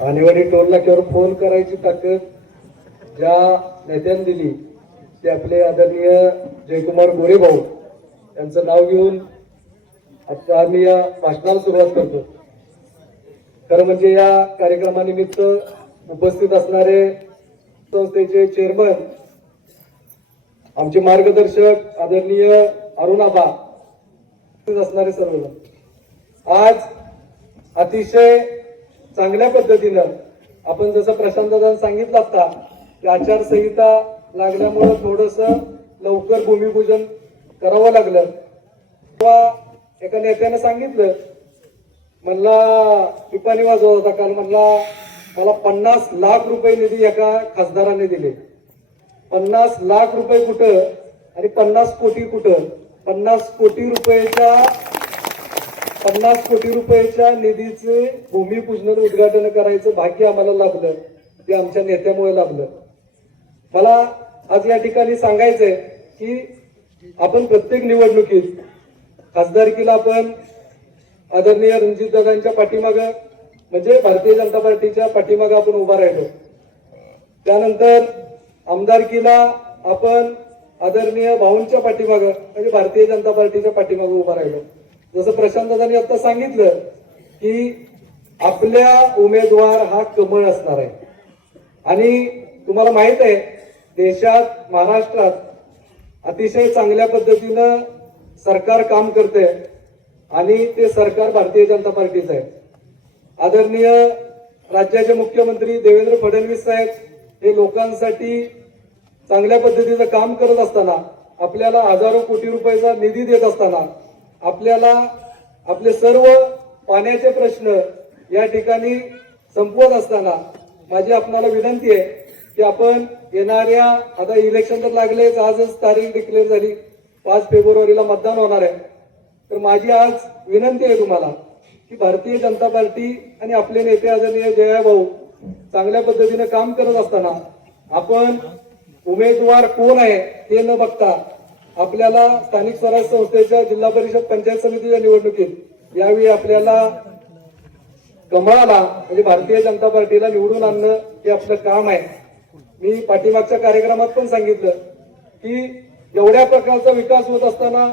आणीवाणी toll नाक्यावर phone करायची ताकद ज्या नेत्यांनी दिली ते आपले आदरणीय जयकुमार गोरे भाऊ यांचं नाव घेऊन आता आम्ही या भाषणाला सुरुवात करतो। खरं म्हणजे या कार्यक्रमानिमित्त उपस्थित असणारे संस्थेचे चेअरमन आमचे मार्गदर्शक आदरणीय अरुणाबा असणारे सर्वजण आज अतिशय चांगल्या पद्धतीनं आपण जसं प्रशांत दादा सांगितलं आता की आचारसंहिता लागल्यामुळे थोडस लवकर भूमिपूजन करावं लागलं तेव्हा एका नेत्याने सांगितलं म्हणला पिपाणी वाजवत होता काल म्हणला मला 50 लाख रुपये निधी एका खासदाराने दिले। 50 लाख रुपये कुठं आणि 50 कोटी कुठं? 50 कोटी रुपयाच्या निधीचे भूमिपूजन उद्घाटन करायचं भाग्य आम्हाला लाभलं ते आमच्या नेत्यामुळे लाभलं। मला आज या ठिकाणी सांगायचंय की आपण प्रत्येक निवडणुकीत खासदारकीला आपण आदरणीय रणजितदादांच्या पाठीमागं म्हणजे भारतीय जनता पार्टीच्या पाठीमागं आपण उभा राहिलो। त्यानंतर आमदारकीला आपण आदरणीय भाऊंच्या पाठीमागं म्हणजे भारतीय जनता पार्टीच्या पाठीमागं उभा राहिलो। जसं प्रशांत दादांनी आता सांगितलं की आपल्या उमेदवार हा कमळ असणार आहे आणि तुम्हाला माहित आहे देशात महाराष्ट्रात अतिशय चांगल्या पद्धतीनं सरकार काम करते आणि ते सरकार भारतीय जनता पार्टीचं आहे। आदरणीय राज्याचे मुख्यमंत्री देवेंद्र फडणवीस साहेब हे लोकांसाठी चांगल्या पद्धतीचं काम करत असताना आपल्याला हजारो कोटी रुपयाचा निधी देत असताना आपल्याला आपले सर्व पाण्याचे प्रश्न या ठिकाणी संपवत असताना माझी आपल्याला विनंती आहे की आपण येणाऱ्या आता इलेक्शन तर लागलेच आजच तारीख डिक्लेअर झाली 5 फेब्रुवारीला मतदान होणार आहे तर माझी आज विनंती आहे तुम्हाला की भारतीय जनता पार्टी आणि आपले नेते आदरणीय जया भाऊ चांगल्या पद्धतीने काम करत असताना आपण उमेदवार कोण आहे हे न बघता आपल्याला स्थानिक स्वराज्य संस्थेच्या जिल्हा परिषद पंचायत समितीच्या निवडणुकीत यावेळी आपल्याला कमळाला म्हणजे भारतीय जनता पार्टीला निवडून आणणं हे आपलं काम आहे। मी पाठीमागच्या कार्यक्रमात पण सांगितलं की एवढ्या प्रकारचा विकास होत असताना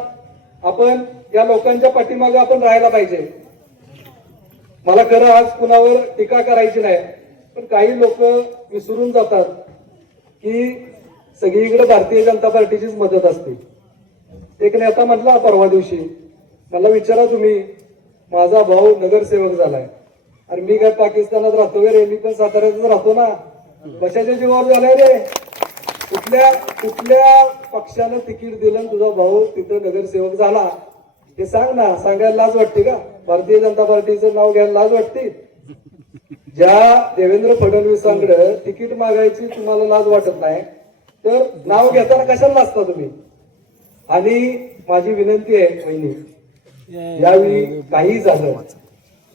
आपण या लोकांच्या पाठीमागे आपण राहायला पाहिजे। मला खरं आज कुणावर टीका करायची नाही पण काही लोक विसरून जातात की सगळीकडे भारतीय जनता पार्टीचीच मदत असते। एक नेता म्हटला परवा दिवशी मला विचारा तुम्ही माझा भाऊ नगरसेवक झालाय आणि मी काय पाकिस्तानात राहतो रे मी पण साताऱ्यातच राहतो ना कशाच्या जीवावर झालाय रे कुठल्या पक्षानं तिकीट दिलं तुझा भाऊ तिथं नगरसेवक झाला हे सांग ना। सांगायला लाज वाटते का? भारतीय जनता पार्टीचं नाव घ्यायला लाज वाटते? ज्या देवेंद्र फडणवीसांकडे तिकीट मागायची तुम्हाला लाज वाटत नाही तर नाव घेताना कशाला लाजता तुम्ही? आणि माझी विनंती आहे वहिनी यावेळी काही झालं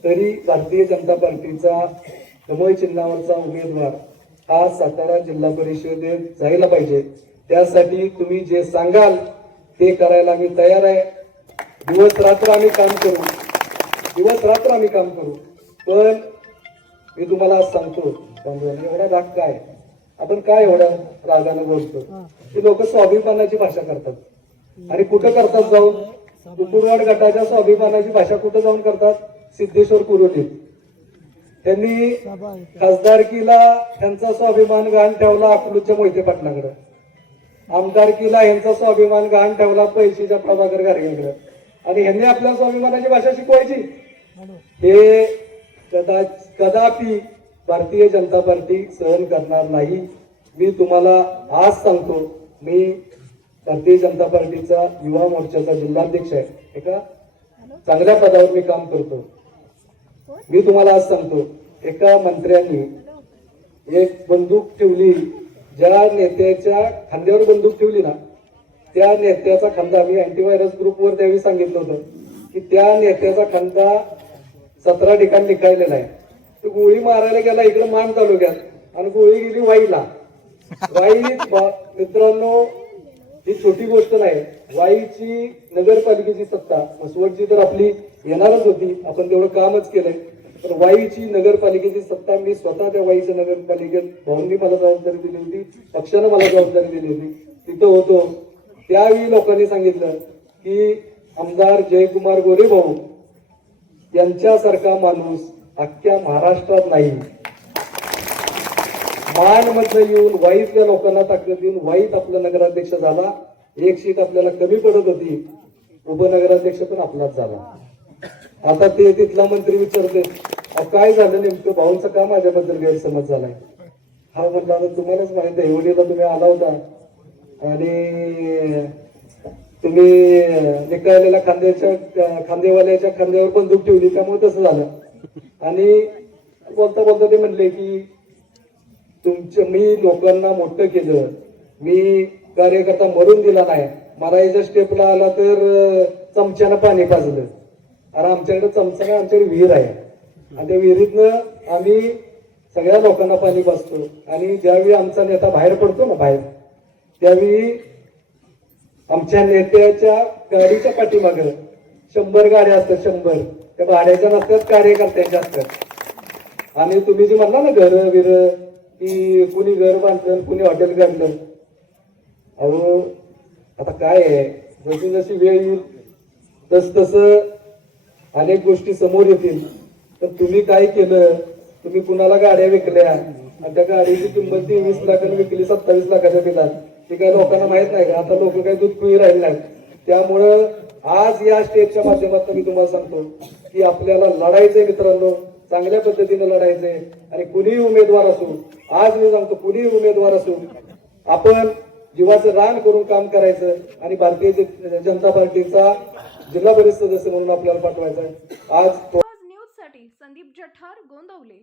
तरी भारतीय जनता पार्टीचा कमळ चिन्हावरचा उमेदवार हा सातारा जिल्हा परिषदेत जायला पाहिजे। त्यासाठी तुम्ही जे सांगाल ते करायला आम्ही तयार आहे। दिवस रात्र आम्ही काम करू पण मी तुम्हाला आज सांगतो एवढा राग काय आपण काय एवढ्या रागाने बोलतो की लोक स्वाभिमानाची भाषा करतात आणि कुठं करतात जाऊन कुकुरवाड गटाच्या स्वाभिमानाची भाषा कुठं जाऊन करतात? सिद्धेश्वर कुरोलीत त्यांनी खासदारकीला त्यांचा स्वाभिमान गहाण ठेवला अकलूजच्या मोहिते पाटलाकडे, आमदारकीला यांचा स्वाभिमान गहाण ठेवला पैशीच्या प्रभाकर गारगेकडे आणि ह्यांनी आपल्या स्वाभिमानाची भाषा शिकवायची हे कदापि भारतीय जनता पार्टी सहन करणार नाही। मी तुम्हाला आज सांगतो मी भारतीय जनता पार्टीचा युवा मोर्चाचा जिल्हाध्यक्ष आहे एका चांगल्या पदावर मी काम करतो। मी तुम्हाला आज सांगतो एका मंत्र्यांनी एक बंदूक ठेवली ज्या नेत्याच्या खांद्यावर बंदूक ठेवली ना त्या नेत्याचा खांदा मी अँटीव्हायरस ग्रुपवर त्यावेळी सांगितलं होतं की त्या नेत्याचा खांदा 17 ठिकाणी निकायलेला आहे। तो गोळी मारायला गेला इकडे मान तालुक्यात आणि गोळी गेली वाईला। वाई मित्रांनो ही छोटी गोष्ट नाही। वाईची नगरपालिकेची सत्ता मसवडची तर आपली येणारच होती आपण तेवढं कामच केलंय पण वाईची नगरपालिकेची सत्ता मी स्वतः त्या वाईच्या नगरपालिकेत भाऊंनी मला जबाबदारी दिली होती, पक्षानं मला जबाबदारी दिली होती, तिथं होतो. त्यावेळी लोकांनी सांगितलं की आमदार जयकुमार गोरे भाऊ यांच्यासारखा माणूस अख्ख्या महाराष्ट्रात नाही. मानमधनं येऊन वाईतल्या लोकांना ताकद देऊन वाईत आपला नगराध्यक्ष झाला. एक सीट आपल्याला कमी पडत होती, उपनगराध्यक्ष पण आपलाच झाला. आता ते तिथला मंत्री विचारते काय झालं नेमकं, भाऊंचं का माझ्याबद्दल गैरसमज झालाय. हा म्हणला आता तुम्हालाच माहित आहे, एवढीला तुम्ही आला होता आणि तुम्ही निकाळलेल्या खांदेवाल्याच्या खांद्यावर बंदूक ठेवली, त्यामुळे तसं झालं. आणि बोलता बोलता ते म्हणले की मी लोकांना मोठं केलं, मी कार्यकर्ता मरून दिला नाही, मरायच्या स्टेपला आला तर चमच्यानं पाणी पाजलं. अरे आमच्याकडे चमचा नाही, आमच्याकडे विहीर आहे आणि त्या विहिरीतनं आम्ही सगळ्या लोकांना पाणी पाजतो. आणि ज्यावेळी आमचा नेता बाहेर पडतो ना बाहेर, त्यावेळी आमच्या नेत्याच्या गाडीच्या पाठीमागं 100 गाड्या असतात, 100 त्या भाड्याच्या नसतात, कार्यकर्त्यांच्या असतात. आणि तुम्ही जे म्हणला ना घर बिर की कुणी घर बांधलं कुणी हॉटेल काढलं, अहो आता काय आहे, जशी जशी वेळ येईल तस तसं अनेक गोष्टी समोर येतील. तर तुम्ही काय केलं, तुम्ही कुणाला गाड्या विकल्या आणि त्या गाडीची किंमत 23 लाखाने विकली 27 लाखाच्या दिला, ते काही लोकांना माहित नाही का. आता लोक काही दूध पिळी राहिले नाहीत. त्यामुळं आज या स्टेजच्या माध्यमातून मी तुम्हाला सांगतो की आपल्याला लढायचंय मित्रांनो, चांगल्या पद्धतीने लढायचंय. आणि कुणीही उमेदवार असो, आज मी सांगतो कुणीही उमेदवार असो, आपण जीवाचं रान करून काम करायचं आणि भारतीय जनता पार्टीचा जिल्हा परिषद सदस्य म्हणून आपल्याला पाठवायचं आहे. आज न्यूज साठी संदीप जठार, गोंदवले.